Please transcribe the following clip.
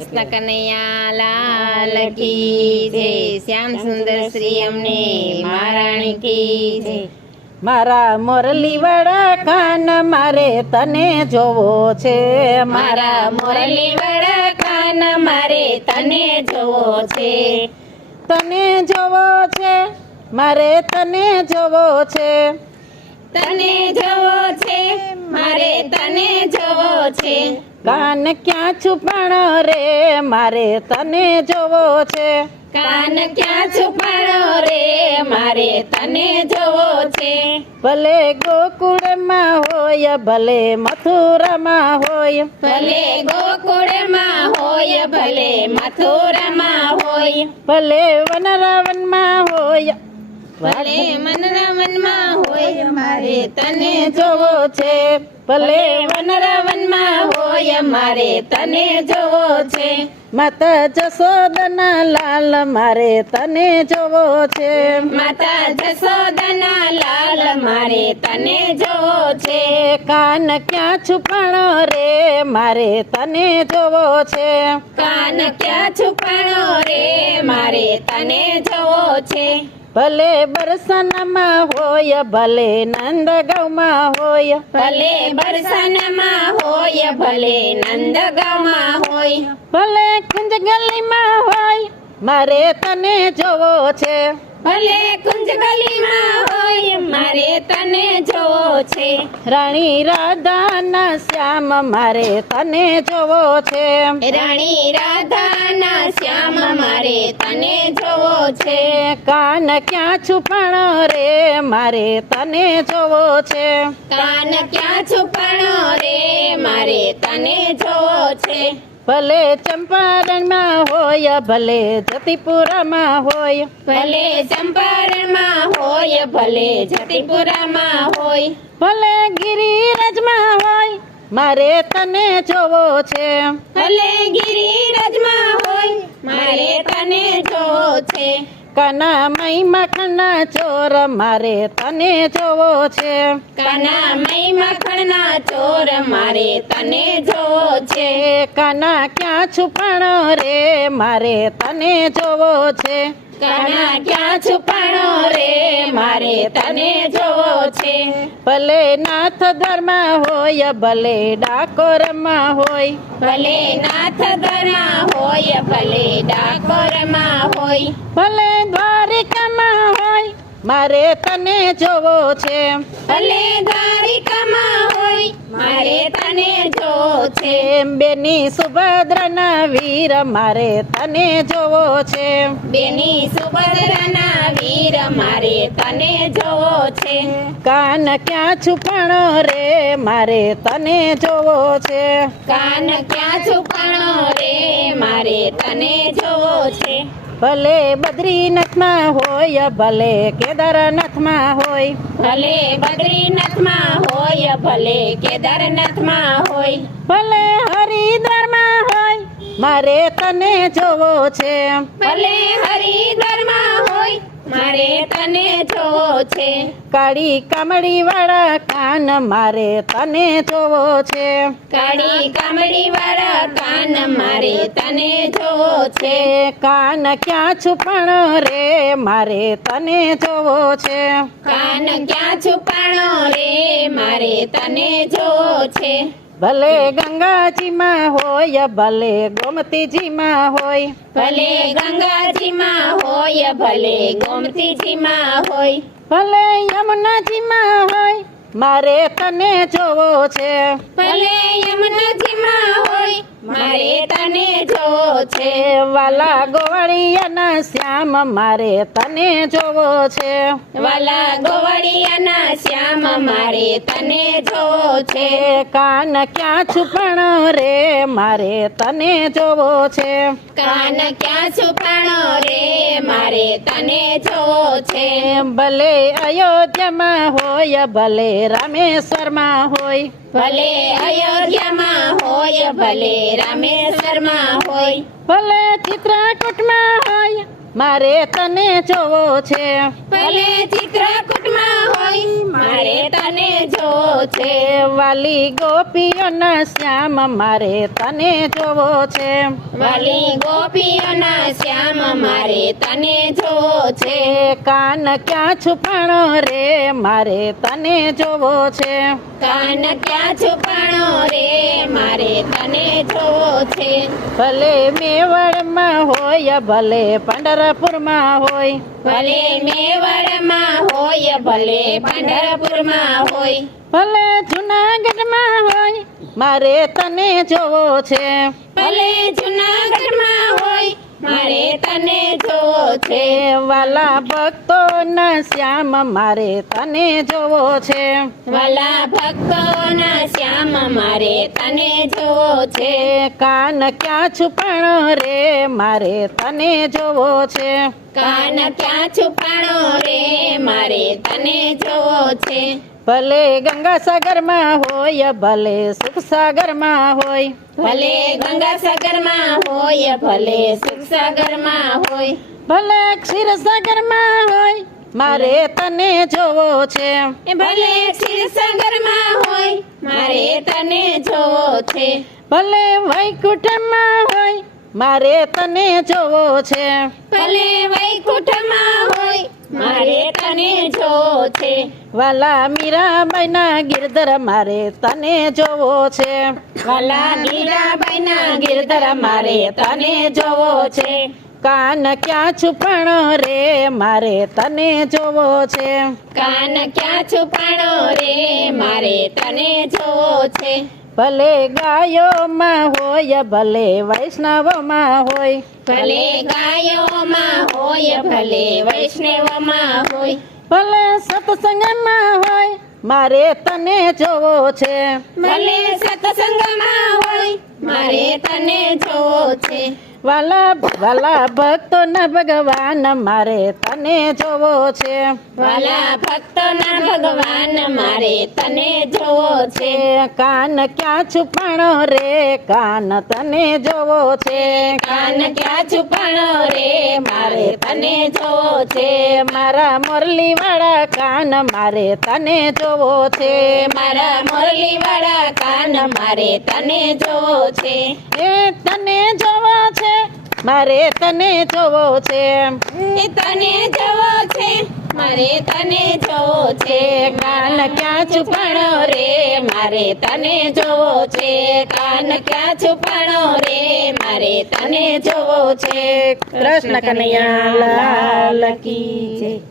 કૃષ્ણ કનૈયા લાલ કી જય. શ્યામ સુંદર શ્રી અમને મહારાણી કી જય. મારા મોરલી વાળા કાન મારે તને જોવો છે. મારા મોરલી વાળા કાન મારે તને જોવો છે. તને જોવો છે, મારે તને જોવો છે. તને જોવો છે, મારે તને જોવો છે. કાન ક્યાં છુપાણો રે, મારે તને જોવો છે. કાન ક્યાં છુપાણો રે, મારે તને જોવો છે. ભલે ગોકુળમાં હોય, ભલે મથુરામાં હોય. ભલે ગોકુળમાં હોય, ભલે મથુરામાં હોય. ભલે વનરાવનમાં હોય, ભલે મનરાવનમાં હોય, મારે તને જોવો છે. ભલે વનરાવનમાં હોય, મારે તને જોવો છે. માતા જશોદના લાલ મારે તને જોવો છે. માતા જશોદના લાલ મારે તને જોવો છે. કાન ક્યાં છુપાણો રે, મારે તને જોવો છે. કાન ક્યાં છુપાણો રે, મારે તને જોવો છે. ભલે બરસાનામાં હોય, ભલે નંદગાંવમાં હોય. ભલે બરસાનામાં હોય, ભલે નંદગાંવમાં હોય. ભલે કુંજ ગલીમાં હોય, મારે તને જોવો છે. ભલે કુંજ ગલીમાં હોય, મારે તને જોવો છે. રાણી રાધાના શ્યામ મારે તને જોવો છે. રાણી રાધાના શ્યામ મારે તને જોવો છે. કાન ક્યાં છુપાણો રે, મારે તને જોવો છે. કાન ક્યાં છુપાણો રે, મારે તને જોવો છે. ભલે ચંપારણમાં હોય, ભલે જતીપુરામાં હોય. ભલે ચંપારણમાં હોય, ભલે જતીપુરામાં હોય. ભલે ગિરિરાજમાં હોય, મારે તને જોવો છે. ભલે ગિરિરાજમાં હોય, મારે તને જોવો છે. કાના મઈ માખણના ચોર મારે તને જોવો છે. કાના મઈ માખણના ચોર મારે તને જોવો છે. કાના ક્યાં છુપાણો રે, મારે તને જોવો છે. કાના ક્યાં છુપાણો રે, મારે તને જોવો છે. ભલે નાથ ધર્મમાં હોય, ભલે ડાકોરમાં હોય. ભલે નાથ ઘરમાં હોય, ભલે ડાકોરમાં હોય. ભલે દ્વારિકામાં હોય, મારે તને જોવો છે. ભલે દ્વારિકામાં હોય, મારે તને જોવો છે. બેની સુભદ્રના વીર મારે તને જોવો છે. બેની સુભદ્રાના વીર મારે તને જોવો છે. કાન ક્યાં છુપાણો રે, મારે તને જોવો છે. કાન ક્યાં છુપાણો રે, મારે તને જોવો છે. ભલે બદ્રીનાથમાં હોય, ભલે કેદારનાથમાં હોય. ભલે બદ્રીનાથમાં હોય, ભલે કેદારનાથમાં હોય. ભલે હરિદ્વારમાં હોય, મારે તને જોવો છે. ભલે હરિદ્વારમાં હોય, મારે તને જોવો છે. કાળી કામડી વાળા કાન મારે તને જોવો છે. કાળી કામડી વાળા કાન મારે તને જોવો છે. કાન ક્યાં છુપાણો રે, મારે તને જોવો છે. કાન ક્યાં છુપાણો રે, મારે તને જોવો છે. ભલે ગંગાજીમાં હોય, ભલે ગોમતીજીમાં હોય. ભલે ગંગાજીમાં હોય, ભલે ગોમતીજીમાં હોય. ભલે યમુનાજીમાં હોય, મારે તને જોવો છે. ભલે યમુનાજીમાં હોય, મારે તને જોવો છે. વાલા ગોવાળિયાના શ્યામ મારે તને જોવો છે. વાલા ગોવાળિયાના શ્યામ મારે તને જોવો છે. કાન ક્યાં છુપાણો રે, મારે તને જોવો છે. કાન ક્યાં છુપાણો રે, મારે તને જોવો છે. ભલે અયોધ્યામાં હોય, ભલે રામેશ્વરમાં હોય. ભલે અયોધ્યામાં હોય, ભલે રામેશ્વરમાં હોય. ભલે ચિત્રકૂટમાં હોય, મારે તને જોવો છે ભલે ચિત્રકૂટમાં હોય મારે તને જોવો છે વાલી ગોપીઓના શ્યામ મારે તને જોવો છે વાલી ગોપીઓના શ્યામ મારે તને જોવો છે કાન ક્યાં છુપાણો રે મારે તને જોવો છે કાન ક્યાં છુપાણો રે મારે તને જોવો છે ભલે મેવાડમાં હોય ભલે પંઢરપુરમાં હોય ભલે મેવાડમાં હોય ભલે પંઢરપુરમાં હોય ભલે જુનાગઢમાં હોય મારે તને જોવો છે ભલે જુનાગઢમાં હોય મારે તને જોવો છે વાલા ભક્તોના શ્યામ મારે તને જોવો છે વાલા ભક્તોના શ્યામ મારે તને જોવો છે કાન ક્યાં છુપાણો રે મારે તને જોવો છે કાન ક્યાં છુપાણો રે મારે તને જોવો છે ભલે ગંગાસાગરમાં હોય ભલે સુખસાગરમાં હોય ભલે ગંગાસાગરમાં હોય ભલે સુખસાગરમાં હોય ભલે ક્ષીરસાગરમાં હોય મારે તને જોવો છે ભલે ક્ષીરસાગરમાં હોય મારે તને જોવો છે ભલે વૈકુંઠમાં હોય મારે તને જોવો છે ભલે વૈકુંઠમાં હોય મારે તને જોવો છે વાલા મીરાબાઈના ગિરધર મારે તને જોવો છે વાલા ગીરાબાઈના ગિરધર મારે તને જોવો છે કાન ક્યાં છુપાણો રે મારે તને જોવો છે કાન ક્યાં છુપાણો રે મારે તને જોવો છે ભલે ગાયોમાં હોય ભલે વૈષ્ણવમાં હોય ભલે ગાયોમાં હોય ભલે વૈષ્ણવમાં હોય ભલે સત્સંગમાં હોય મારે તને જોવો છે ભલે સત્સંગમાં હોય મારે તને જોવો છે વાલા વાલા ભક્તોના ભગવાન મારે તને જોવો છે વાલા ભક્તોના ભગવાન મારે તને જોવો છે કાન ક્યાં છુપાણો રે કાન તને જોવો છે કાન ક્યાં છુપાણો રે મારે તને જોવો છે મારા મોરલી વાળા કાન મારે તને જોવો છે મારા મોરલી વાળા કાન મારે તને જોવો છે એ તને જોવો છે મારે તને જોવો છે એ તને જોવો છે મારે તને જોવો છે કાન ક્યાં છુપાણો રે મારે તને જોવો છે કાન ક્યાં છુપાણો રે મારે તને જોવો છે કૃષ્ણ કનૈયા લાલ કી જય.